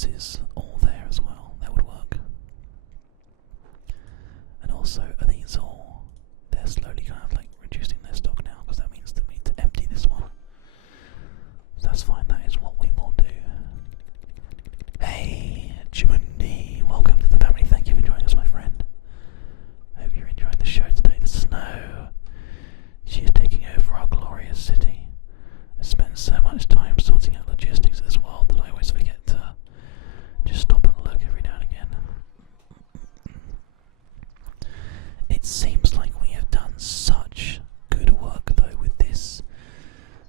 taxes all there as well. That would work. And also, are these all? They're slowly kind of like reducing their stock now, because that means that we need to empty this one. That's fine. That is what we will do. Hey, Chimundi, welcome to the family. Thank you for joining us, my friend. Hope you're enjoying the show today. The snow. She is taking over our glorious city. I spend so much time sorting out logistics of this world that I always forget to just stop and look every now and again. It seems like we have done such good work though with this.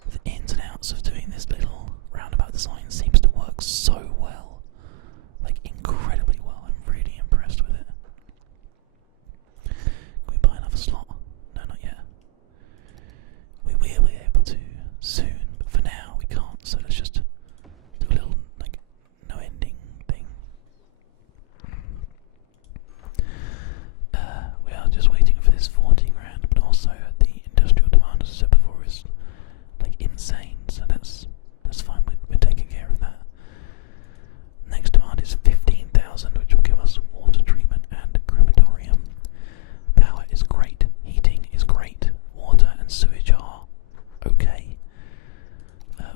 The ins and outs of doing this little roundabout design seems to work so well. Like incredibly well. I'm really impressed with it. Can we buy another slot? No, not yet. We will be able to soon, but for now we can't, so let's just do a little like no ending thing. We are just waiting for this 40 grand, but also the industrial demand, as I said before, is like insane, so that's fine, we're taking care of that. Next demand is 15,000, which will give us water treatment and crematorium. Power is great, heating is great, water and sewage are okay.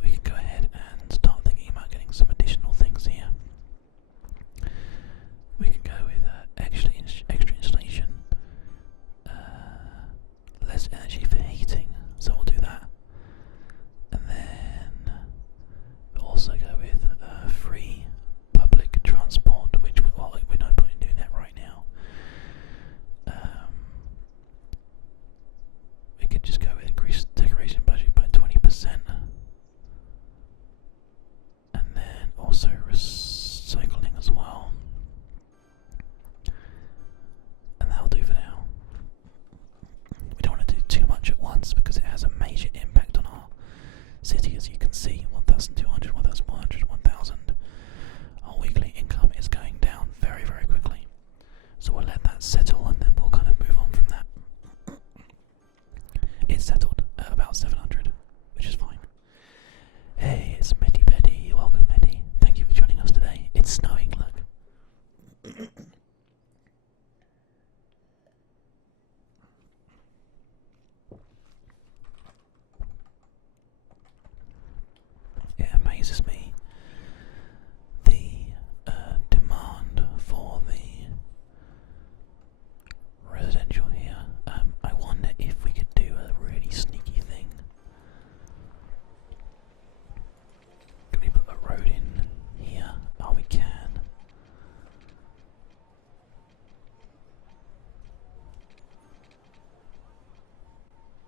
We can go ahead and start thinking about getting some additional things here. We can go with extra installation, less energy for heating, so we'll do that. And then we'll also go with free public transport, which we're not going to do that right now. We could just go with increased decoration budget by 20%. And then also recycling as well. And that'll do for now. We don't want to do too much at once because it has a major impact on our city, as you can see. 1,200, 1,100, 1,000. Our weekly income is going down very, very quickly. So we'll let that settle and then we'll kind of move on from that. It's settled at about 700, which is fine. Hey, it's Metty Betty. Welcome, Metty. Thank you for joining us today. It's snowing, look. It amazes me the demand for the residential here. I wonder if we could do a really sneaky thing. Could we put a road in here? Oh, we can.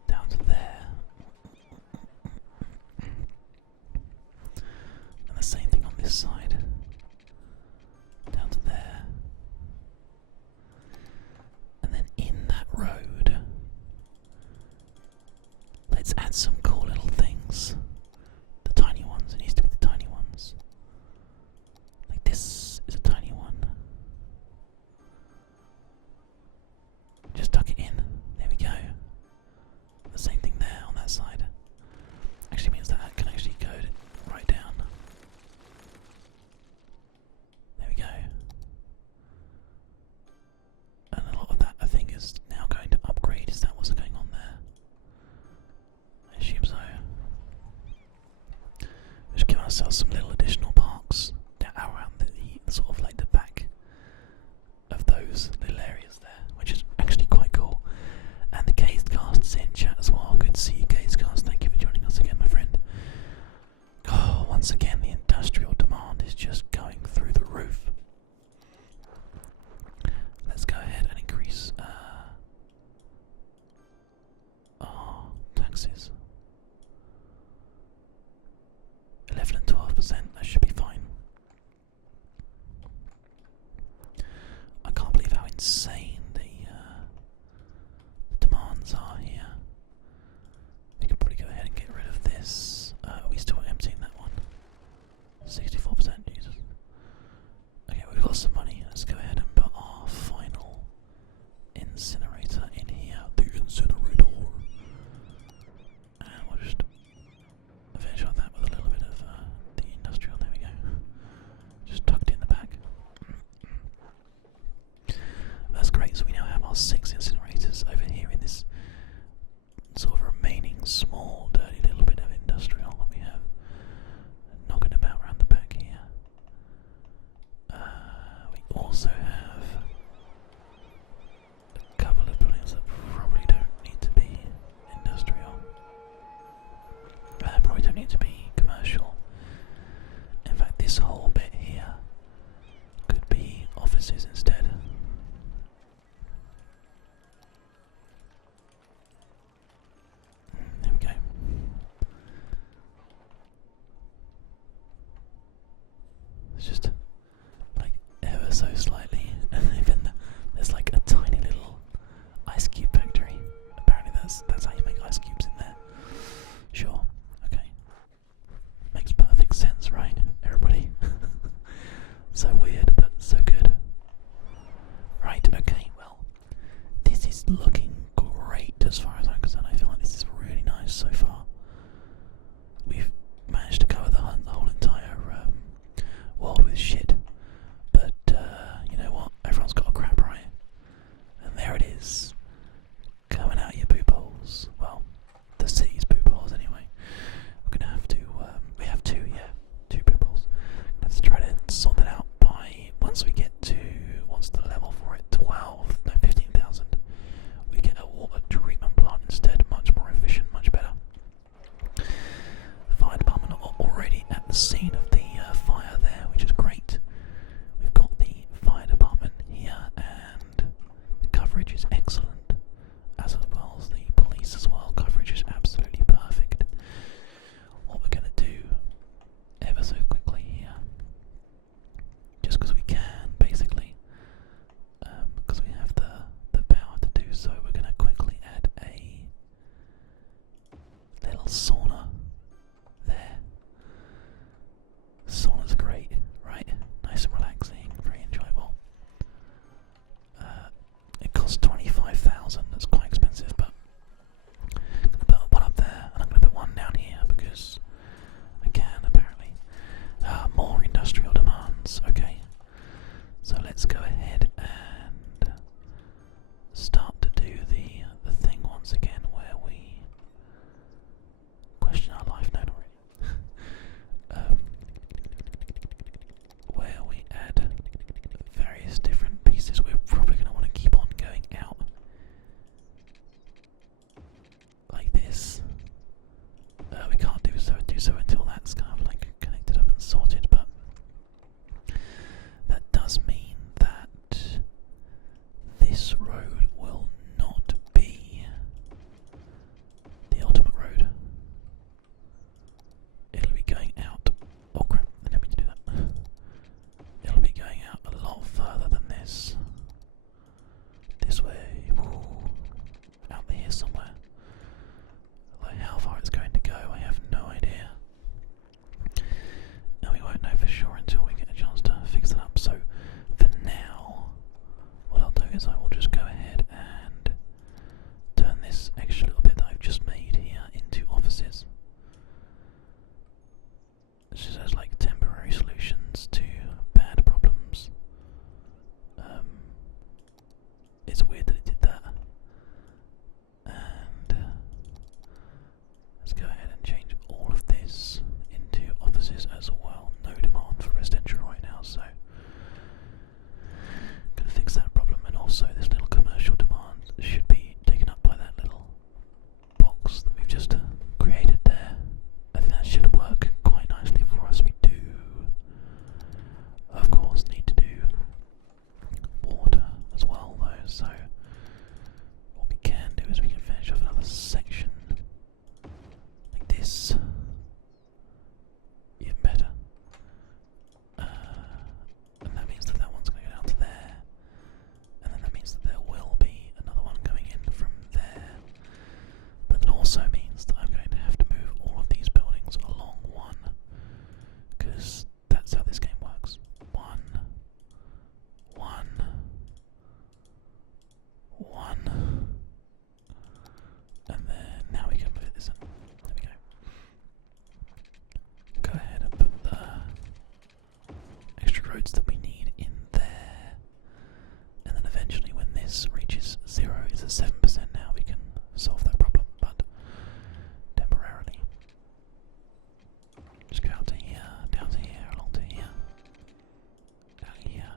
Down to there. And the same thing on this side. Down to there. And then in that road, let's add some cool little things. The tiny ones, it needs to be the tiny ones. Like this is a tiny one. Just tuck it in. There we go. The same thing there on that side. Actually means that can actually go right down. There we go. And a lot of that, I think, is now going to upgrade. Is that what's going on there? I assume so. We've given ourselves some little additional parks around the sort of like the back of those little areas there, which is actually quite cool. And the Gazecast's in chat as well. Good to see you, Gazecast. Thank you for joining us again, my friend. Oh, once again, the industrial demand is just going through the roof. Let's go ahead and increase our taxes. 11 and 12%. also have a couple of buildings that probably don't need to be industrial. Probably don't need to be commercial. In fact, this whole bit here could be offices instead. There we go. It's just like ever so slightly, and even there's like a tiny little ice cube factory. Apparently that's how you make ice cubes in there. Sure, okay. Makes perfect sense, right, everybody? So weird, but so good. Right, okay, well, this is looking great as far as I'm concerned. I feel like this is really nice so far. We've managed to cover the whole entire world with shit, but you know what? Everyone's got a crap, right? And there it is, coming out your poop holes. Well, the city's poop holes anyway. We're gonna have to. We have two poop holes. Have to try to sort that out by once we get to what's the level for it? 15,000. We get a water treatment plant instead. Much more efficient, much better. The fire department are already at the scene of the fire there, which is great. We've got the fire department here, and the coverage is excellent, as well as the police as well. Coverage is absolutely perfect. What we're going to do ever so quickly here, just because we can, basically, because we have the power to do so, we're going to quickly add a little sauna there. Sauna's great, right? Nice and relaxing, very enjoyable. It costs 25,000. That's quite expensive, but I'm going to put one up there, and I'm going to put one down here because I can, apparently. More industrial demands. Okay, so let's go ahead and start to do the thing once again, where we question our life. No, not really. Where we add various different pieces. We're probably going to want to keep on going out like this. We can't do so until that's kind of like connected up and sorted, but that does mean that this road will not be the ultimate road. It'll be going out. Oh crap, I didn't mean to do that. It'll be going out a lot further than this. This way. Ooh, out here somewhere. Like how far it's going to go, I have no idea. And we won't know for sure until we get a chance to fix it up. So for now, what I'll do is I will just go ahead and turn this extra little bit that I've just made here into offices. This just has like temporary solutions to bad problems. It's weird that it did that. And let's go ahead and change all of this into offices as well. No demand for residential right now, so gonna fix that problem. And also this little commercial demand should be taken up by that little box that we've just created there. I think that should work quite nicely for us. We do, of course, need to do water as well though, so what we can do is we can finish off another section like this. Even better. And that means that one's going to go down to there, and then that means that there will be another one going in from there. But it also means that I'm going to have to move all of these buildings along one, because that's how this game works. One, and then now we can put this in. There we go. Go ahead and put the extra roads that we need in there, and then eventually when this reaches 0, it's at 7% now, we can solve that problem, but temporarily. Just go out to here, down to here, along to here, down here,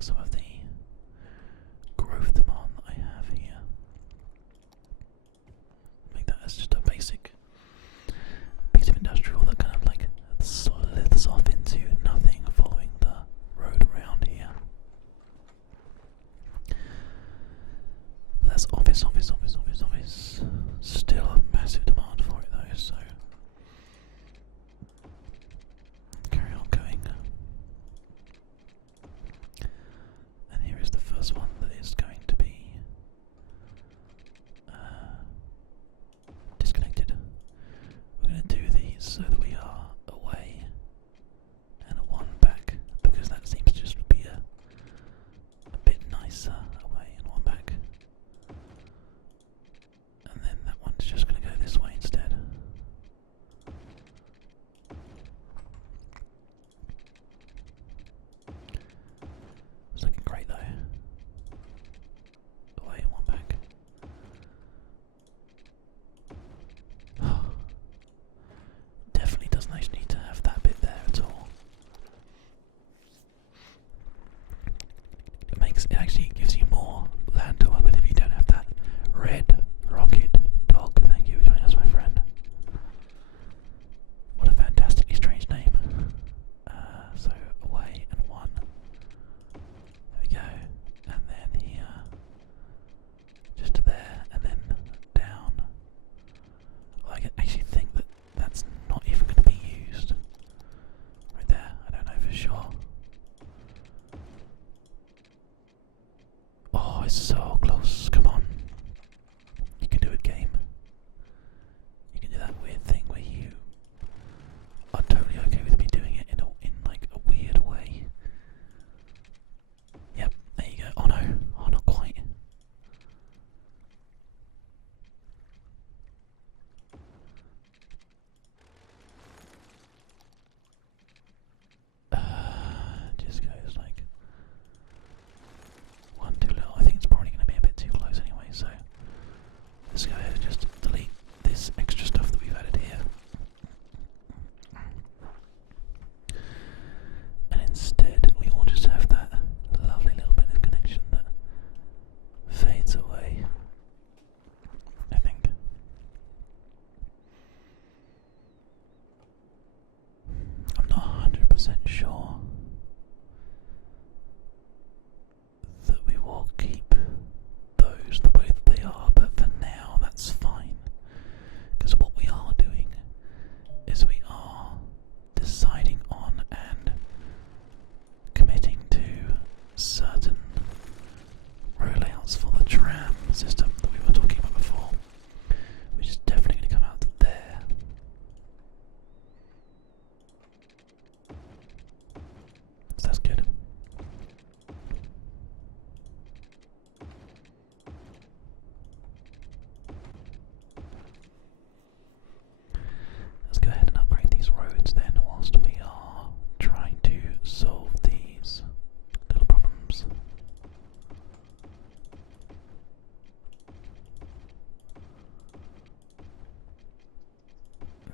satisfying some of the growth demand that I have here. Make that as just a basic piece of industrial that kind of like slithers off into nothing following the road around here. That's office. Still a massive demand for it though, so carry on going. And here is the first one that is going to be disconnected. We're going to do these so that we are away and a one back, because that seems to just be a bit nicer, away and one back. And then that one's just going to go this way instead. It's looking great though. Away and one back. Definitely doesn't actually need to have that bit there at all. It actually gives you more land to work with if you don't have that. Red Rocket Dog, thank you for joining us, my friend. What a fantastically strange name. So away and one. There we go. And then here. Just to there, and then down. Well, I actually think that that's not even going to be used. Right there, I don't know for sure. Oh, it's so close, come on. You can do it, game. You can do that weird thing where you are totally okay with me doing it in like a weird way. Yep, there you go. Oh no, not quite. Just goes like one too little. I think it's probably going to be a bit too close anyway, so let's go ahead and just delete this extra stuff that we've added here. And instead we will just have that lovely little bit of connection that fades away, I think. I'm not 100% sure that we will keep those the way that they are, but for now that's fine, because what we are doing is we are deciding on and committing to certain row layouts for the tram system that we were talking about before, which is definitely going to come out there. So that's good. Let's go ahead and upgrade these roads then, whilst we are trying to solve these little problems.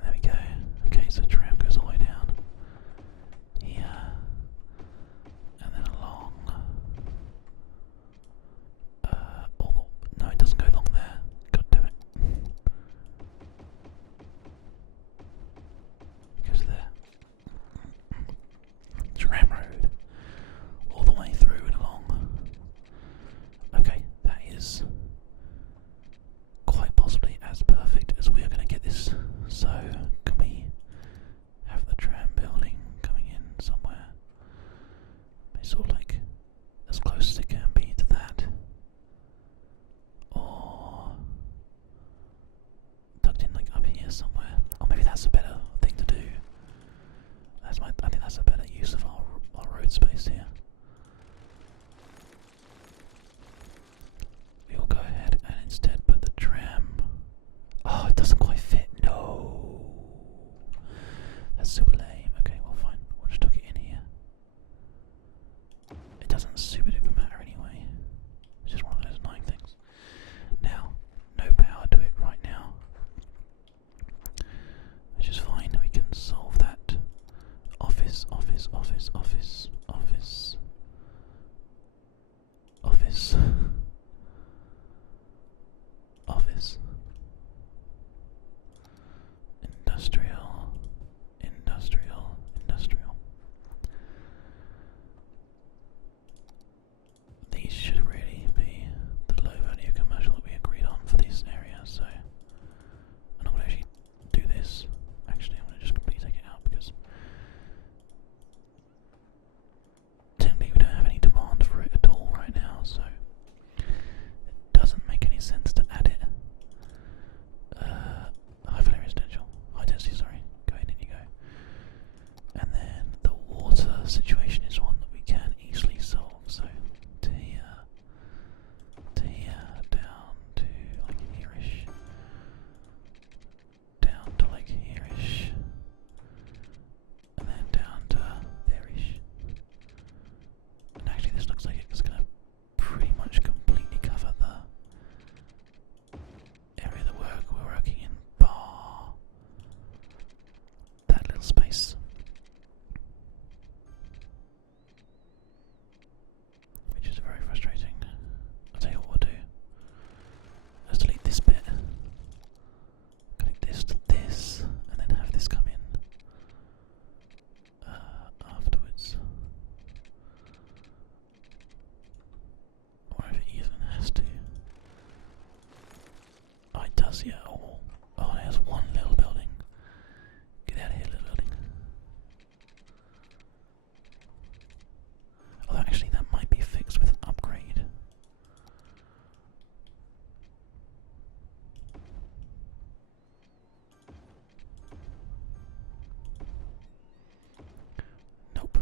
There we go. Okay, so tram goes all the way down here, and then along. No, it doesn't go along there. God damn it. It goes there. Tram road. All the way through and along. Okay, that is quite possibly as perfect as we are going to get this. So, can we have the tram building coming in somewhere? It's sort of like as close as it can be to that. Or tucked in like up here somewhere. Or maybe that's a better thing to do. I think that's a better use of our road space here. We will go ahead and instead put the tram. Oh, it doesn't quite fit. No. That's super lame. Okay, well fine. We'll just tuck it in here. It doesn't super duper matter anyway. It's just one of those annoying things. Now, no power to it right now, which is fine. We can solve that. Office, office. Office. Industrial. Industrial. Industrial. These should really be the low value commercial that we agreed on for these areas, so I'm not going to actually do this. Actually, I'm going to just completely take it out because technically we don't have any demand for it at all right now, so it doesn't make any sense to add it. High value residential. High density, sorry. Go in and you go. And then the water situation is one that we can easily solve, so to here, down to like here-ish, down to like here-ish, and then down to there-ish. And actually this looks like it's going to pretty much completely cover the area that we're working in, bar that little space. Which is very frustrating. I'll tell you what we'll do. Let's delete this bit. Connect this to this, and then have this come in afterwards. Or if it even has to. Oh, it does, yeah. Oh, there's one little building. Get out of here, little building. Although actually that might be fixed with an upgrade. Nope.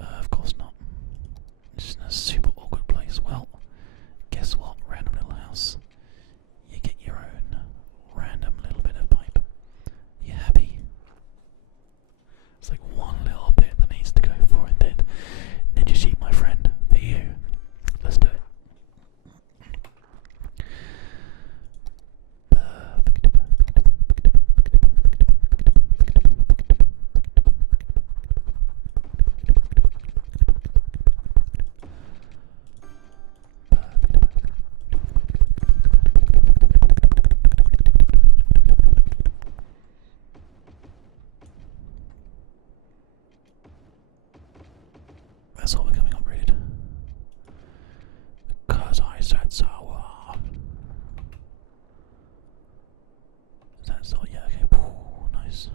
Of course not. It's in a super awkward place. Well, guess what, random little house? You get your own random little bit of pipe. You happy? It's like one little bit that needs to go for it, then. Ninja sheep, my friend, for you. Let's do it. That's all becoming upgraded. Because I said so. Is that so? Yeah, okay. Nice.